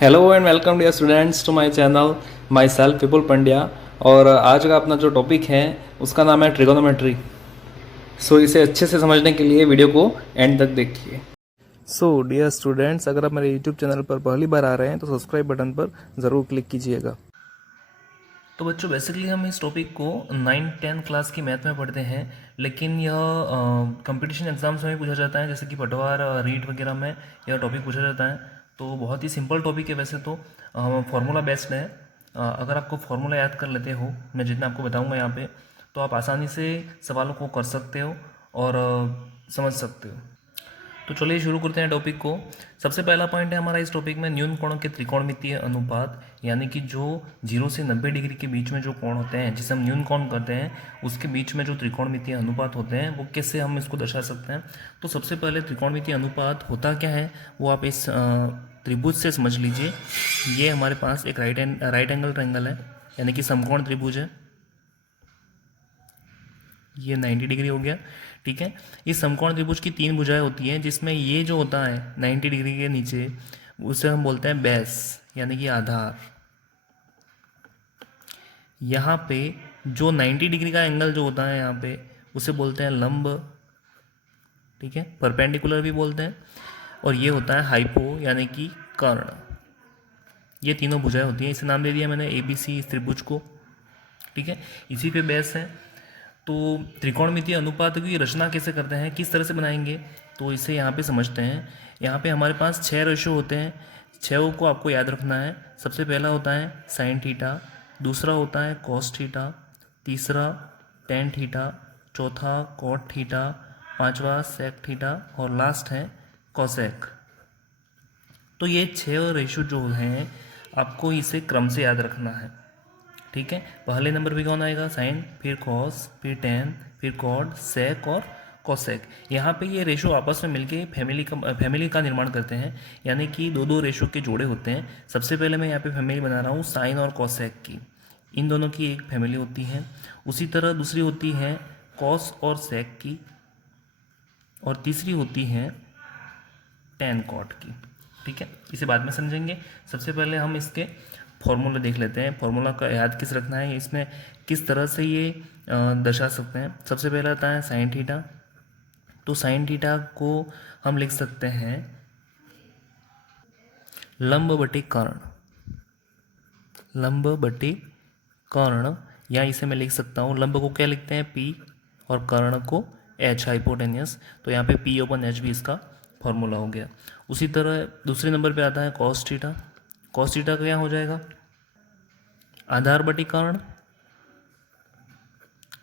Hello and welcome dear students to my channel myself Vipul Pandya. और आज का अपना जो टॉपिक है उसका नाम है ट्रिगोनोमेट्री। सो इसे अच्छे से समझने के लिए वीडियो को एंड तक देखिए। सो डियर स्टूडेंट्स, अगर आप मेरे यूट्यूब चैनल पर पहली बार आ रहे हैं तो सब्सक्राइब बटन पर ज़रूर क्लिक कीजिएगा। तो बच्चों, बेसिकली हम इस टॉपिक को 9-10 क्लास की मैथ में पढ़ते हैं, लेकिन यह कंपटीशन एग्जाम्स में भी पूछा जाता है, जैसे कि पटवार रीट वगैरह में यह टॉपिक पूछा जाता है। तो बहुत ही सिंपल टॉपिक है वैसे तो, फार्मूला बेस्ड है। अगर आपको फार्मूला याद कर लेते हो, मैं जितना आपको बताऊंगा यहाँ पे, तो आप आसानी से सवालों को कर सकते हो और समझ सकते हो। तो चलिए शुरू करते हैं टॉपिक को। सबसे पहला पॉइंट है हमारा इस टॉपिक में न्यून कोणों के त्रिकोणमितीय अनुपात, यानी कि जो 0 से 90 डिग्री के बीच में जो कोण होते हैं, जिसे हम न्यून कोण कहते हैं, उसके बीच में जो त्रिकोणमितीय अनुपात होते हैं वो कैसे हम इसको दर्शा सकते हैं। तो सबसे पहले त्रिकोणमितीय अनुपात होता क्या है वो आप इस त्रिभुज से समझ लीजिए। ये हमारे पास एक राइट एंगल ट्रायंगल है, यानी कि समकोण त्रिभुज है। ये 90 डिग्री हो गया, ठीक है। इस समकोण त्रिभुज की 3 भुजाएं होती हैं, जिसमें ये जो होता है 90 डिग्री के नीचे, उसे हम बोलते हैं बेस, यानी कि आधार। यहाँ पे जो 90 डिग्री का एंगल जो होता है यहाँ पे, उसे बोलते हैं लंब, ठीक है, परपेंडिकुलर भी बोलते हैं। और ये होता है हाइपो, यानी कि कर्ण। ये तीनों भुजाएं होती हैं, इसे नाम दे दिया मैंने ABC इस त्रिभुज को, ठीक है। इसी पे बेस है। तो त्रिकोणमितीय अनुपात की रचना कैसे करते हैं, किस तरह से बनाएंगे, तो इसे यहाँ पे समझते हैं। यहाँ पे हमारे पास 6 रेशो होते हैं। 6 को आपको याद रखना है। सबसे पहला होता है साइन थीटा, दूसरा होता है कॉस थीटा, तीसरा टेन थीटा, चौथा कॉट थीटा, पांचवा सेक थीटा और लास्ट है कॉसेक। तो ये 6 रेशो जो हैं आपको इसे क्रम से याद रखना है, ठीक है। पहले नंबर पे कौन आएगा, साइन, फिर कॉस, फिर टेन, फिर कॉट, सेक और कोसेक। यहाँ पे ये रेशो आपस में मिलके फैमिली का निर्माण करते हैं, यानी कि दो रेशो के जोड़े होते हैं। सबसे पहले मैं यहाँ पे फैमिली बना रहा हूँ साइन और कोसेक की, इन दोनों की एक फैमिली होती है। उसी तरह दूसरी होती है कॉस और सेक की, और तीसरी होती है टेन कॉट की, ठीक है। इसे बाद में समझेंगे। सबसे पहले हम इसके फॉर्मूला देख लेते हैं। फॉर्मूला का याद किस रखना है, इसमें किस तरह से ये दर्शा सकते हैं। सबसे पहला आता है साइन थीटा। तो साइन थीटा को हम लिख सकते हैं लंब बटे कर्ण, लंब बटे कर्ण, या इसे मैं लिख सकता हूँ, लंब को क्या लिखते हैं P और कर्ण को H, हाइपोटेनियस। तो यहाँ पे P/H भी इसका फॉर्मूला हो गया। उसी तरह दूसरे नंबर पे आता है कॉस थीटा। कॉस थीटा का क्या हो जाएगा, आधार बटी कर्ण,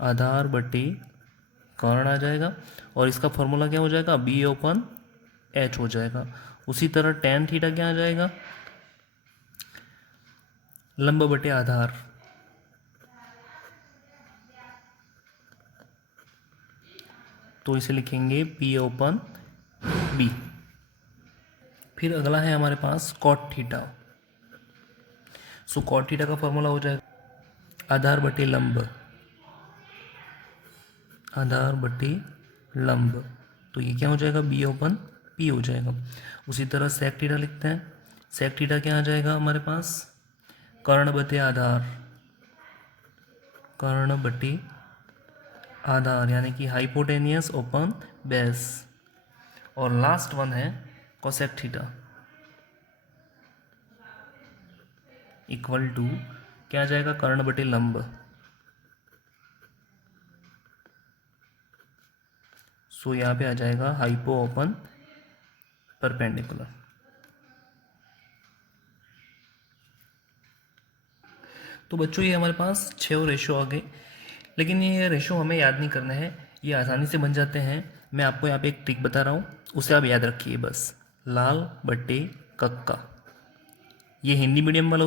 आधार बटी कर्ण आ जाएगा, और इसका फॉर्मूला क्या हो जाएगा, B/H हो जाएगा। उसी तरह टेन थीटा क्या आ जाएगा, लंब बटे आधार, तो इसे लिखेंगे P/B। फिर अगला है हमारे पास कॉट थीटा। सो कॉट थीटा का फॉर्मूला हो जाएगा आधार बटे लंब, आधार बटे लंब, तो ये क्या हो जाएगा, B/P हो जाएगा। उसी तरह सेक थीटा लिखते हैं। सेक थीटा क्या आ जाएगा हमारे पास, कर्ण बटे आधार, कर्ण बटे आधार, यानी कि हाइपोटेनियस ओपन बेस। और लास्ट वन है कोसेक थीटा, इक्वल टू क्या आ जाएगा, कर्ण बटे लंब। सो यहाँ पे आ जाएगा हाइपो ओपन परपेंडिकुलर। तो बच्चों ये हमारे पास 6 रेशो आ गए, लेकिन ये रेशो हमें याद नहीं करना है, ये आसानी से बन जाते हैं। मैं आपको यहाँ पे एक ट्रिक बता रहा हूँ, उसे आप याद रखिए बस। लाल बट्टे कक्का, ये हिंदी मीडियम वाले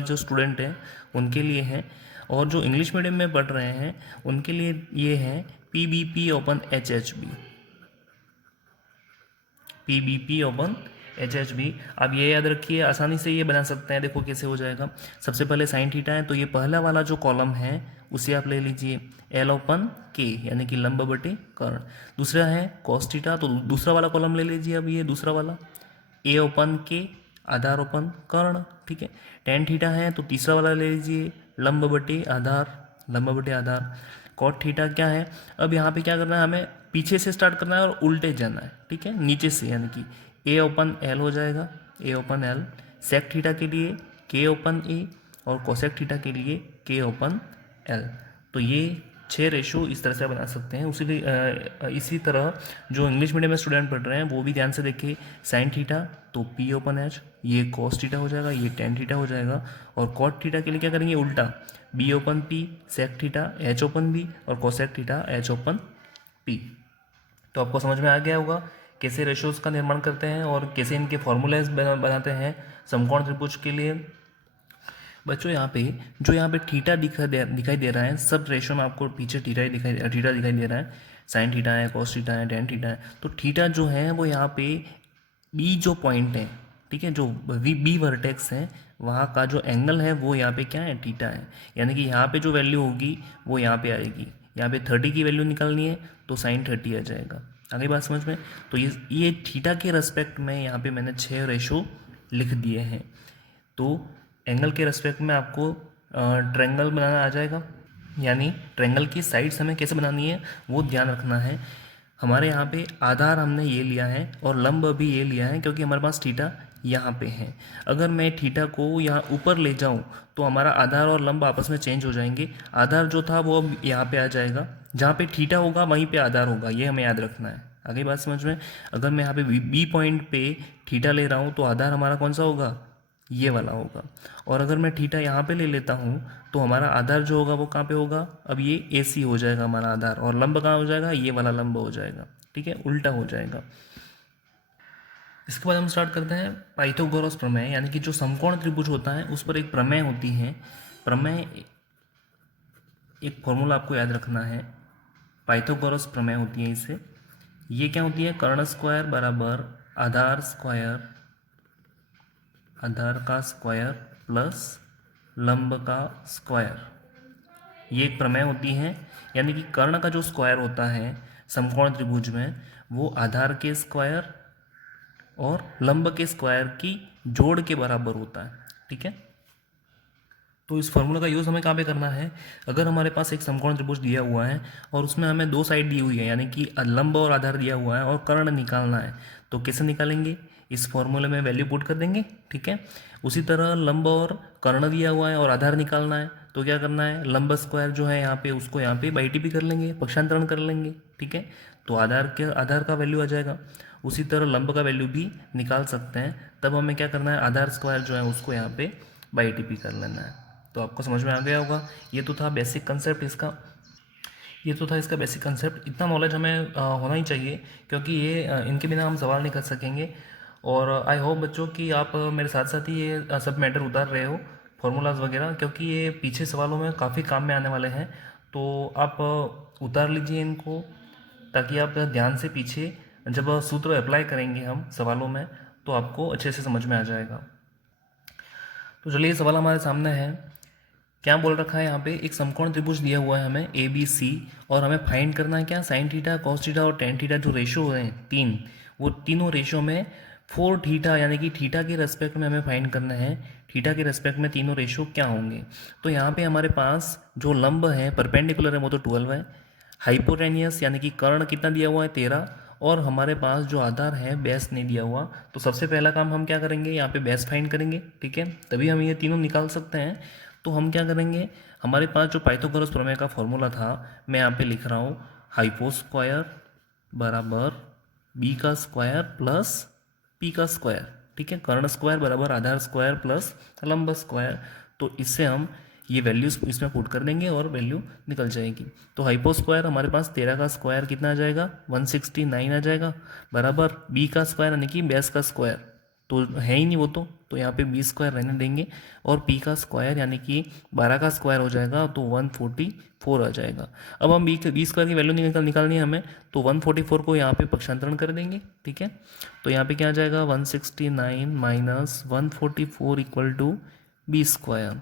जो स्टूडेंट हैं उनके लिए है, और जो इंग्लिश मीडियम में पढ़ रहे हैं उनके लिए ये है PBP/HHB, PBP/HHB। अब ये याद रखिए, आसानी से ये बना सकते हैं। देखो कैसे हो जाएगा। सबसे पहले साइन थीटा है, तो ये पहला वाला जो कॉलम है उसे आप ले लीजिए एल ओपन के यानी कि लंब बटे कर्ण। दूसरा है कॉस थीटा, तो दूसरा वाला कॉलम ले लीजिए। अब ये दूसरा वाला ए ओपन के आधार ओपन कर्ण, ठीक है। टेन थीटा है तो तीसरा वाला ले लीजिए लंब बटे आधार, लंब बटे आधार। कॉट थीटा क्या है, अब यहाँ पे क्या करना है, हमें पीछे से स्टार्ट करना है और उल्टे जाना है, ठीक है, नीचे से, यानी कि ए ओपन एल हो जाएगा, ए ओपन एल। सेक थीटा के लिए के ओपन ए और कोसेक थीटा के लिए के ओपन एल। तो ये 6 रेशो इस तरह से बना सकते हैं। इसी तरह जो इंग्लिश मीडियम में स्टूडेंट पढ़ रहे हैं वो भी ध्यान से देखिए। साइन थीटा तो पी ओपन एच, ये कॉस थीटा हो जाएगा, ये टेन थीटा हो जाएगा। और कॉट थीटा के लिए क्या करेंगे, उल्टा, B upon P, sec theta H upon B और cosec theta H upon P. तो आपको समझ में आ गया होगा कैसे रेशोज़ का निर्माण करते हैं और कैसे इनके फॉर्मूलाज बनाते हैं समकोण त्रिभुज के लिए। बच्चों यहाँ पे थीटा दिखाई दे रहा है, सब रेशो में आपको पीछे थीटा दिखाई दे रहा है। साइन थीटा है, कॉस थीटा है, टेन थीटा है। तो थीटा जो है वो यहाँ पे बी जो पॉइंट है, ठीक है, जो बी वर्टेक्स है वहाँ का जो एंगल है वो यहाँ पे क्या है, थीटा है। यानी कि यहाँ पे जो वैल्यू होगी वो यहाँ पे आएगी। यहाँ पे 30 की वैल्यू निकालनी है तो साइन 30 आ जाएगा। आगे बात समझ में। तो ये थीटा के रेस्पेक्ट में यहाँ पे मैंने 6 रेशो लिख दिए हैं। तो एंगल के रेस्पेक्ट में आपको ट्रायंगल बनाना आ जाएगा, यानी ट्रायंगल की साइड्स हमें कैसे बनानी है वो ध्यान रखना है। हमारे यहाँ पे आधार हमने ये लिया है और लंब भी ये लिया है क्योंकि हमारे पास थीटा यहाँ पे है। अगर मैं थीटा को यहाँ ऊपर ले जाऊँ तो हमारा आधार और लंब आपस में चेंज हो जाएंगे। आधार जो था वो अब यहाँ पे आ जाएगा, जहाँ पे थीटा होगा वहीं पे आधार होगा, ये हमें याद रखना है। आगे बात समझ में। अगर मैं यहाँ पे बी पॉइंट पे थीटा ले रहा हूँ तो आधार हमारा कौन सा होगा, ये वाला होगा। और अगर मैं थीटा यहाँ पे ले लेता हूँ तो हमारा आधार जो होगा वो कहाँ पे होगा, अब ये ए सी हो जाएगा हमारा आधार, और लंब कहाँ हो जाएगा, ये वाला लंब हो जाएगा, ठीक है, उल्टा हो जाएगा। इसके बाद हम स्टार्ट करते हैं पाइथागोरस प्रमेय, यानी कि जो समकोण त्रिभुज होता है उस पर एक प्रमेय होती है। प्रमेय एक फॉर्मूला आपको याद रखना है, पाइथागोरस प्रमेय होती है इससे। ये क्या होती है, कर्ण स्क्वायर बराबर आधार स्क्वायर, आधार का स्क्वायर प्लस लंब का स्क्वायर, ये एक प्रमेय होती है। यानी कि कर्ण का जो स्क्वायर होता है समकोण त्रिभुज में वो आधार के स्क्वायर और लंब के स्क्वायर की जोड़ के बराबर होता है, ठीक है। तो इस फॉर्मूला का यूज़ हमें कहाँ पे करना है, अगर हमारे पास एक समकोण त्रिभुज दिया हुआ है और उसमें हमें 2 साइड दी हुई है, यानी कि लंब और आधार दिया हुआ है और कर्ण निकालना है, तो कैसे निकालेंगे, इस फॉर्मूले में वैल्यू पुट कर देंगे, ठीक है। उसी तरह लंब और कर्ण दिया हुआ है और आधार निकालना है, तो क्या करना है, लंब स्क्वायर जो है यहाँ पे उसको यहाँ पे बाई टी भी कर लेंगे, पक्षांतरण कर लेंगे, ठीक है। तो आधार का वैल्यू आ जाएगा। उसी तरह लंब का वैल्यू भी निकाल सकते हैं। तब हमें क्या करना है, आधार स्क्वायर जो है उसको यहाँ पे बाई टी पी कर लेना है। तो आपको समझ में आ गया होगा। ये तो था बेसिक कंसेप्ट इसका, ये तो था इसका बेसिक कंसेप्ट। इतना नॉलेज हमें होना ही चाहिए क्योंकि ये इनके बिना हम सवाल नहीं कर सकेंगे। और आई होप बच्चों कि आप मेरे साथ साथ ही ये सब मैटर उतार रहे हो, फार्मूलाज वगैरह, क्योंकि ये पीछे सवालों में काफ़ी काम में आने वाले हैं। तो आप उतार लीजिए इनको, ताकि आप ध्यान से पीछे जब सूत्र अप्लाई करेंगे हम सवालों में तो आपको अच्छे से समझ में आ जाएगा। तो चलिए ये सवाल हमारे सामने है। क्या बोल रखा है यहाँ पे, एक समकोण त्रिभुज दिया हुआ है हमें ए बी सी, और हमें फाइंड करना है क्या, साइन थीटा, कॉस थीटा और टेन थीटा जो रेशो हैं 3, वो तीनों रेशो में 4 थीटा, यानी कि थीटा के रेस्पेक्ट में हमें फाइंड करना है। थीटा के रेस्पेक्ट में तीनों रेशो क्या होंगे। तो यहाँ पे हमारे पास जो लंब है परपेंडिकुलर है वो तो 12 है, हाइपोटेनियस यानी कि कर्ण कितना दिया हुआ है 13, और हमारे पास जो आधार है बेस नहीं दिया हुआ। तो सबसे पहला काम हम क्या करेंगे, यहाँ पे बेस फाइंड करेंगे, ठीक है, तभी हम ये तीनों निकाल सकते हैं। तो हम क्या करेंगे, हमारे पास जो पाइथागोरस प्रमेय का फॉर्मूला था मैं यहाँ पे लिख रहा हूँ, हाइपो स्क्वायर बराबर बी का स्क्वायर प्लस पी का स्क्वायर, ठीक है, कर्ण स्क्वायर बराबर आधार स्क्वायर प्लस लंब स्क्वायर। तो इससे हम ये वैल्यूज इसमें पुट कर देंगे और वैल्यू निकल जाएगी। तो हाइपो स्क्वायर हमारे पास 13 का स्क्वायर कितना आ जाएगा, 169 आ जाएगा, बराबर बी का स्क्वायर यानी कि बेस का स्क्वायर तो है ही नहीं वो, तो यहाँ पे बी स्क्वायर रहने देंगे, और पी का स्क्वायर यानी कि 12 का स्क्वायर हो जाएगा तो 144 आ जाएगा। अब हम बी स्क्वायर की वैल्यू निकालनी है हमें, तो 144 को यहाँ पे पक्षांतरण कर देंगे, ठीक है। तो यहाँ पे क्या आ जाएगा, 169 minus 144 equal to B square.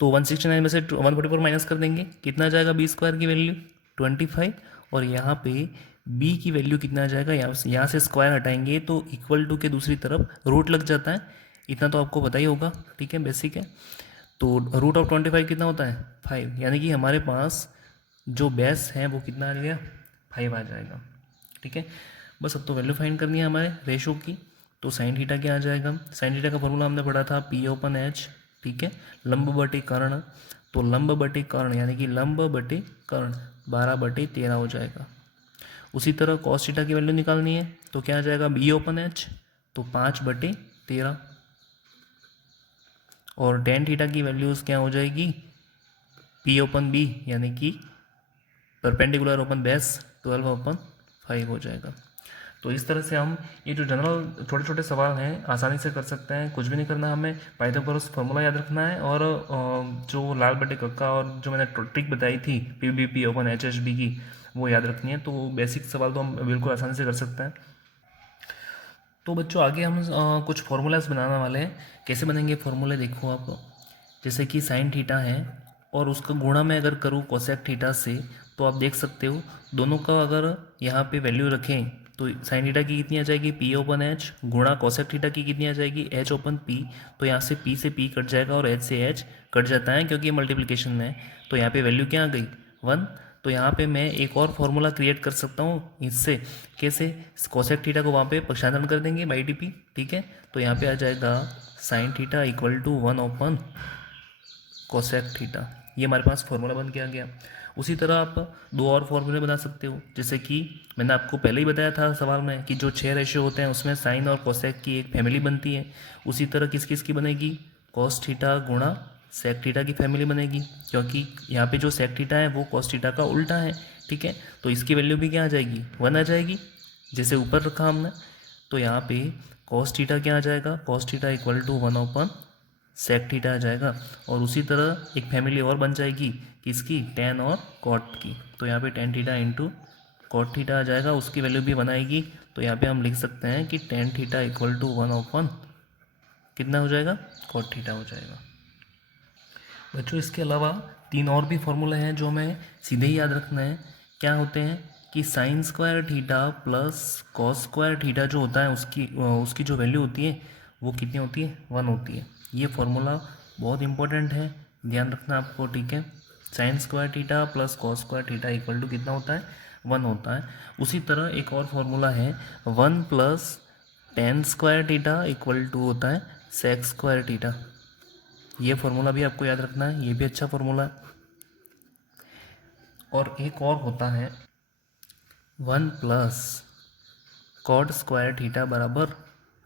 तो 169 में से 144 माइनस कर देंगे, कितना आ जाएगा बी स्क्वायर की वैल्यू 25, और यहाँ पे बी की वैल्यू कितना आ जाएगा, यहाँ से स्क्वायर हटाएंगे तो इक्वल टू के दूसरी तरफ रूट लग जाता है, इतना तो आपको पता ही होगा, ठीक है, बेसिक है। तो रूट ऑफ 25 कितना होता है 5, यानी कि हमारे पास जो बेस है वो कितना आ गया 5 आ जाएगा, ठीक है। बस अब तो वैल्यू फाइंड करनी है हमारे रेशो की। तो साइन थीटा क्या आ जाएगा, साइन थीटा का फॉर्मूला हमने पढ़ा था पी ओपन एच, ठीक है, लंब बटे कर्ण। तो लंब बटे कर्ण यानी कि लंब बटे कर्ण 12/13 हो जाएगा। उसी तरह कॉस थीटा की वैल्यू निकालनी है, तो क्या आ जाएगा बी ओपन एच, तो 5/13, और टेन थीटा की वैल्यूज़ क्या हो जाएगी पी ओपन बी यानी कि परपेंडिकुलर ओपन बेस 12/5 हो जाएगा। तो इस तरह से हम ये जो जनरल छोटे छोटे सवाल हैं आसानी से कर सकते हैं, कुछ भी नहीं करना, हमें पाइथागोरस फार्मूला याद रखना है, और जो लाल बटे कक्का और जो मैंने ट्रिक बताई थी P B P upon H H B की वो याद रखनी है। तो बेसिक सवाल तो हम बिल्कुल आसानी से कर सकते हैं। तो बच्चों आगे हम कुछ फार्मूलाज बनाने वाले हैं। कैसे बनेंगे फार्मूले देखो आप, जैसे कि साइन थीटा है और उसका गुणा मैं अगर करूँ कोसेक थीटा से, तो आप देख सकते हो दोनों का अगर यहाँ पे वैल्यू रखें तो साइन थीटा की कितनी आ जाएगी पी ओपन एच, गुणा कोसेक थीटा की कितनी आ जाएगी एच ओपन पी। तो यहाँ से पी कट जाएगा और एच से एच कट जाता है क्योंकि ये मल्टीप्लिकेशन में है। तो यहाँ पे वैल्यू क्या आ गई 1। तो यहाँ पे मैं एक और फार्मूला क्रिएट कर सकता हूँ इससे, कैसे, कोसेक थीटा को वहाँ पे पक्षांतरण कर देंगे बाई डी पी, ठीक है। तो यहाँ पे आ जाएगा sine theta equal to 1 upon cosec theta, ये हमारे पास फॉर्मूला बन के आ गया। उसी तरह आप दो और फॉर्मूले बना सकते हो, जैसे कि मैंने आपको पहले ही बताया था सवाल में कि जो 6 रेशियो होते हैं उसमें साइन और कोसेक की एक फैमिली बनती है। उसी तरह किस किस की बनेगी, कॉस थीटा गुणा सेक थीटा की फैमिली बनेगी, क्योंकि यहाँ पे जो सेक थीटा है वो कॉस थीटा का उल्टा है, ठीक है। तो इसकी वैल्यू भी क्या आ जाएगी 1 आ जाएगी, जैसे ऊपर रखा हमने। तो यहाँ पे कॉस थीटा क्या आ जाएगा, cos theta equal to 1 upon sec theta आ जाएगा। और उसी तरह एक फैमिली और बन जाएगी किसकी, टेन और कॉट की। तो यहाँ पे tan theta into cot theta आ जाएगा, उसकी वैल्यू भी बनाएगी। तो यहाँ पे हम लिख सकते हैं कि tan theta equal to 1 upon कितना हो जाएगा कॉट थीटा हो जाएगा। बच्चों इसके अलावा तीन और भी फॉर्मूले हैं जो हमें सीधे ही याद रखना है। क्या होते हैं कि sign square theta plus cos square theta जो होता है उसकी जो वैल्यू होती है वो कितनी होती है 1 होती है। ये फॉर्मूला बहुत इंपॉर्टेंट है, ध्यान रखना आपको, ठीक है। Sine square theta plus cos square theta equal to कितना होता है 1 होता है। उसी तरह एक और फॉर्मूला है 1 plus tan square theta equal to होता है सेक स्क्वायर थीटा। ये फार्मूला भी आपको याद रखना है, ये भी अच्छा फार्मूला है। और एक और होता है 1 प्लस कॉट स्क्वायर थीटा बराबर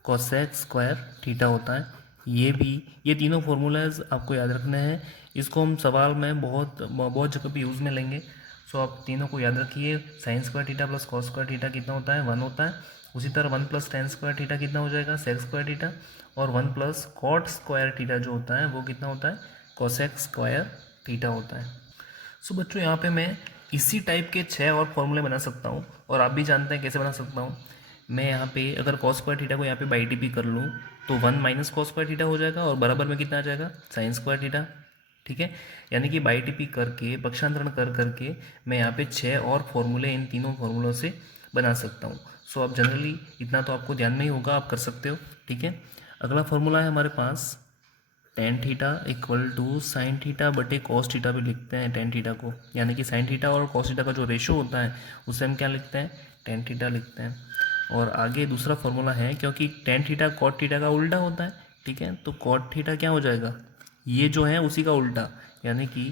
कोसेक स्क्वायर थीटा होता है। ये तीनों फार्मूलाज आपको याद रखने हैं, इसको हम सवाल में बहुत बहुत जगह पे यूज़ में लेंगे। सो आप तीनों को याद रखिए, sign square theta plus cos square theta कितना होता है 1 होता है। उसी तरह 1 प्लस टेन स्क्वायर थीटा कितना हो जाएगा सेक स्क्वायर थीटा, और 1 प्लस कॉट स्क्वायर थीटा जो होता है वो कितना होता है कोसेक स्क्वायर थीटा होता है। सो बच्चों यहाँ पे मैं इसी टाइप के 6 और फॉर्मूले बना सकता हूँ, और आप भी जानते हैं कैसे बना सकता हूँ। मैं यहाँ पे अगर कॉस स्क्वायर थीटा को यहाँ पे बाई टी पी कर लूँ तो 1 माइनस कॉस स्क्वायर थीटा हो जाएगा, और बराबर में कितना आ जाएगा साइन स्क्वायर थीटा, ठीक है। यानी कि बाई टी पी करके पक्षांतरण कर करके मैं यहाँ पे 6 और फॉर्मूले इन तीनों फॉर्मूलों से बना सकता हूँ। सो आप जनरली इतना तो आपको ध्यान में ही होगा, आप कर सकते हो, ठीक है। अगला फॉर्मूला है हमारे पास tan theta equal to sine theta बटे कॉस थीटा भी लिखते हैं टेन थीटा को, यानी कि साइन थीटा और कॉस थीटा का जो रेशो होता है उसे हम क्या लिखते हैं टेन थीटा लिखते हैं। और आगे दूसरा फॉर्मूला है, क्योंकि टेन थीटा कॉट थीटा का उल्टा होता है, ठीक है, तो कॉट थीटा क्या हो जाएगा ये जो है उसी का उल्टा, यानी कि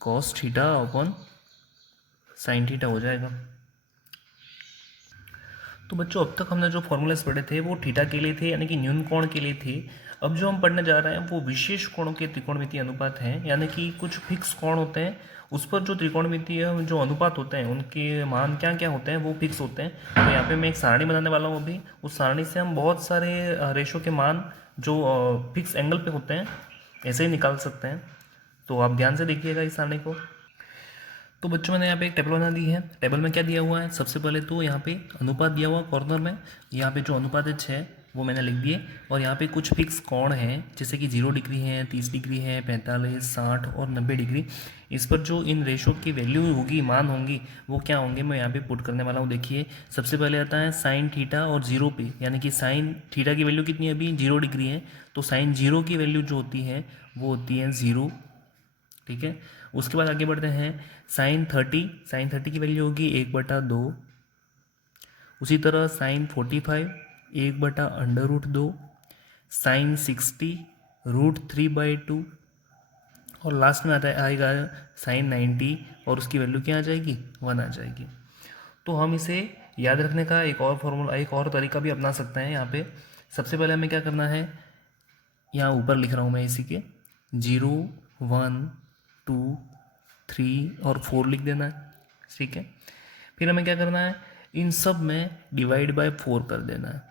cos theta upon sine theta हो जाएगा। तो बच्चों अब तक हमने जो फॉर्मूलेस पढ़े थे वो थीटा के लिए थे, यानी कि न्यून कोण के लिए थे। अब जो हम पढ़ने जा रहे हैं वो विशेष कोणों के त्रिकोणमितीय अनुपात हैं, यानी कि कुछ फिक्स कोण होते हैं उस पर जो त्रिकोणमितीय जो अनुपात होते हैं उनके मान क्या क्या होते हैं वो फिक्स होते हैं। तो यहाँ पे मैं एक सारणी बनाने वाला हूँ अभी, उस सारणी से हम बहुत सारे रेशो के मान जो फिक्स एंगल पे होते हैं ऐसे ही निकाल सकते हैं। तो आप ध्यान से देखिएगा इस सारणी को। तो बच्चों मैंने यहाँ पे एक टेबल बना दी है। टेबल में क्या दिया हुआ है, सबसे पहले तो यहाँ पे अनुपात दिया हुआ कॉर्नर में, यहाँ पे जो अनुपात है 6 वो मैंने लिख दिए। और यहाँ पे कुछ फिक्स कोण हैं, जैसे कि 0 डिग्री है, 30 डिग्री है, 45, 60 और 90 डिग्री। इस पर जो इन रेशो की वैल्यू होगी, मान होंगी, वो क्या होंगे मैं यहाँ पे पुट करने वाला हूँ। देखिए सबसे पहले आता है साइन थीटा और 0 पे, यानी कि साइन थीटा की वैल्यू कितनी है अभी 0 डिग्री है, तो साइन 0 की वैल्यू जो होती है वो होती है 0। ठीक है, उसके बाद आगे बढ़ते हैं साइन 30 की वैल्यू होगी 1/2। उसी तरह साइन 45 1/√2, साइन 60 √3/2, और लास्ट में आएगा साइन 90 और उसकी वैल्यू क्या आ जाएगी 1 आ जाएगी। तो हम इसे याद रखने का एक और फॉर्मूला, एक और तरीका भी अपना सकते हैं। यहाँ पे सबसे पहले हमें क्या करना है, यहाँ ऊपर लिख रहा हूँ मैं इसी के 0 1 2 3 और 4 लिख देना है। ठीक है, फिर हमें क्या करना है, इन सब में डिवाइड बाय 4 कर देना है।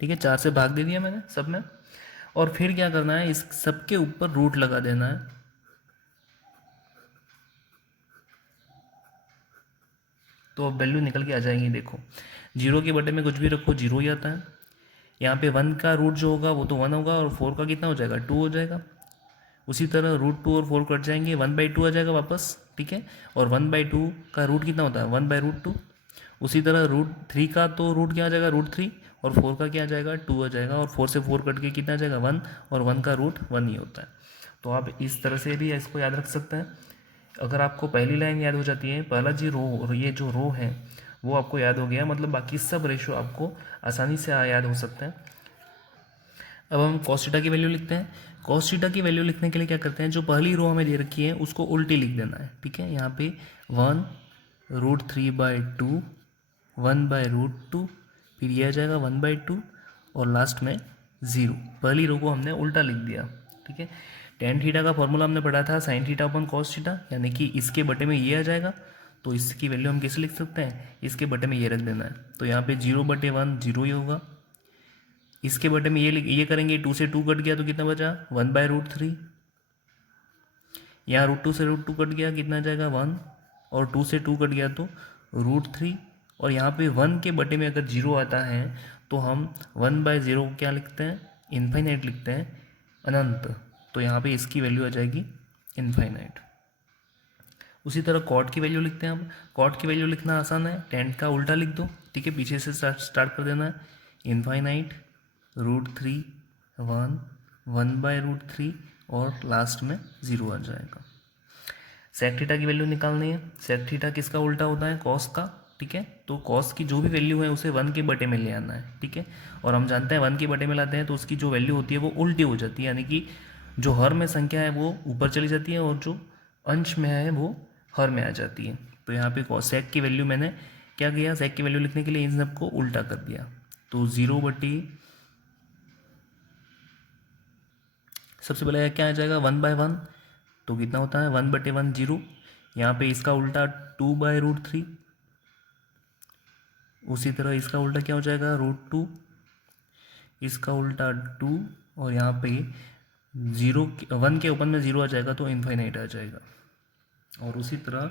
ठीक है, 4 से भाग दे दिया मैंने सब में, और फिर क्या करना है, इस सब के ऊपर रूट लगा देना है। तो अब वैल्यू निकल के आ जाएंगी। देखो 0 के बटे में कुछ भी रखो 0 ही आता है। यहाँ पे 1 का रूट जो होगा वो तो 1 होगा, और 4 का कितना हो जाएगा 2 हो जाएगा। उसी तरह √2 और 4 कट जाएंगे, 1/2 आ जाएगा वापस। ठीक है, और 1/2 का रूट कितना होता है 1/√2। उसी तरह √3 का तो रूट क्या आ जाएगा √3, और 4 का क्या आ जाएगा 2 आ जाएगा, और 4 से 4 कट के कितना आ जाएगा 1, और 1 का रूट 1 ही होता है। तो आप इस तरह से भी इसको याद रख सकते हैं। अगर आपको पहली लाइन याद हो जाती है, पहला जी रो, ये जो रो है वो आपको याद हो गया, मतलब बाकी सब रेशो आपको आसानी से याद हो सकते हैं। अब हम cos थीटा की वैल्यू लिखते हैं। cos थीटा की वैल्यू लिखने के लिए क्या करते हैं, जो पहली रो हमें दे रखी है उसको उल्टी लिख देना है। ठीक है, यहाँ पे 1 √3/2 1/√2, फिर ये आ जाएगा 1/2, और लास्ट में 0। पहली रो को हमने उल्टा लिख दिया। ठीक है, tan थीटा का फॉर्मूला हमने पढ़ा था sin थीटा अपन cos थीटा, यानी कि इसके बटे में ये आ जाएगा। तो इसकी वैल्यू हम कैसे लिख सकते हैं, इसके बटे में ये रख देना है। तो यहाँ पे 0/1 0 ही होगा। इसके बटे में ये करेंगे, 2 से 2 कट गया तो कितना बचा 1/√3। यहाँ √2 से √2 कट गया, कितना जाएगा 1, और 2 से 2 कट गया तो √3। और यहाँ पे 1 के बटे में अगर 0 आता है तो हम 1/0 क्या लिखते हैं, इनफाइनाइट लिखते हैं, अनंत। तो यहाँ पे इसकी वैल्यू आ जाएगी इनफाइनाइट। उसी तरह कॉट की वैल्यू लिखते हैं हम। कॉट की वैल्यू लिखना आसान है, tan का उल्टा लिख दो। ठीक है, पीछे से स्टार्ट कर देना है, इनफाइनाइट √3 1 1/√3, और लास्ट में 0 आ जाएगा। सेक थीटा की वैल्यू निकालनी है। सेक थीटा किसका उल्टा होता है, कॉस का। ठीक है, तो कॉस की जो भी वैल्यू है उसे 1 के बटे में ले आना है। ठीक है, और हम जानते हैं 1 के बटे में लाते हैं तो उसकी जो वैल्यू होती है वो उल्टी हो जाती है, यानी कि जो हर में संख्या है वो ऊपर चली जाती है, और जो अंश में है वो हर में आ जाती है। तो यहाँ पे सेक की वैल्यू मैंने क्या किया, सेक की वैल्यू लिखने के लिए इन सबको उल्टा कर दिया। तो 0/, सबसे पहले क्या आ जाएगा 1/1, तो कितना होता है 1/1 0। यहाँ पे इसका उल्टा 2/√3। उसी तरह इसका उल्टा क्या हो जाएगा √2, इसका उल्टा 2, और यहाँ पे 1 के ऊपर में 0 आ जाएगा तो इनफाइनाइट आ जाएगा। और उसी तरह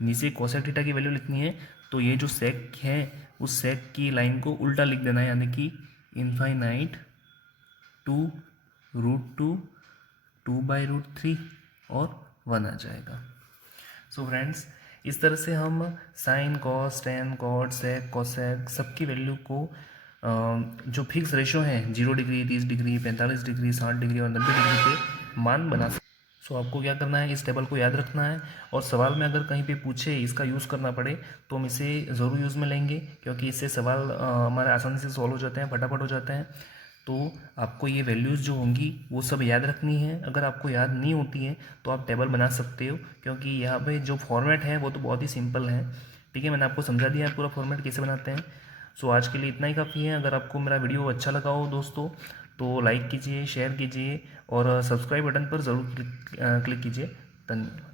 नीचे कोसेक थीटा की वैल्यू लिखनी है, तो ये जो सेक है उस सेक की लाइन को उल्टा लिख देना है, यानी कि इनफाइनाइट 2√2 2/√3 और 1 आ जाएगा। सो फ्रेंड्स, इस तरह से हम sine cos tan cot sec cosec सबकी वैल्यू को जो फिक्स रेशो हैं 0 डिग्री 30 डिग्री 45 डिग्री 60 डिग्री और 90 डिग्री पे मान बना सकते। सो आपको क्या करना है, इस टेबल को याद रखना है, और सवाल में अगर कहीं पे पूछे इसका यूज़ करना पड़े तो हम इसे ज़रूर यूज़ में लेंगे, क्योंकि इससे सवाल हमारे आसानी से सॉल्व हो जाते हैं, फटाफट हो जाते हैं। तो आपको ये वैल्यूज़ जो होंगी वो सब याद रखनी है। अगर आपको याद नहीं होती है तो आप टेबल बना सकते हो, क्योंकि यहाँ पे जो फॉर्मेट है वो तो बहुत ही सिंपल है। ठीक है, मैंने आपको समझा दिया है पूरा फॉर्मेट कैसे बनाते हैं। सो आज के लिए इतना ही काफ़ी है। अगर आपको मेरा वीडियो अच्छा लगा हो दोस्तों तो लाइक कीजिए, शेयर कीजिए, और सब्सक्राइब बटन पर ज़रूर क्लिक कीजिए। धन्यवाद।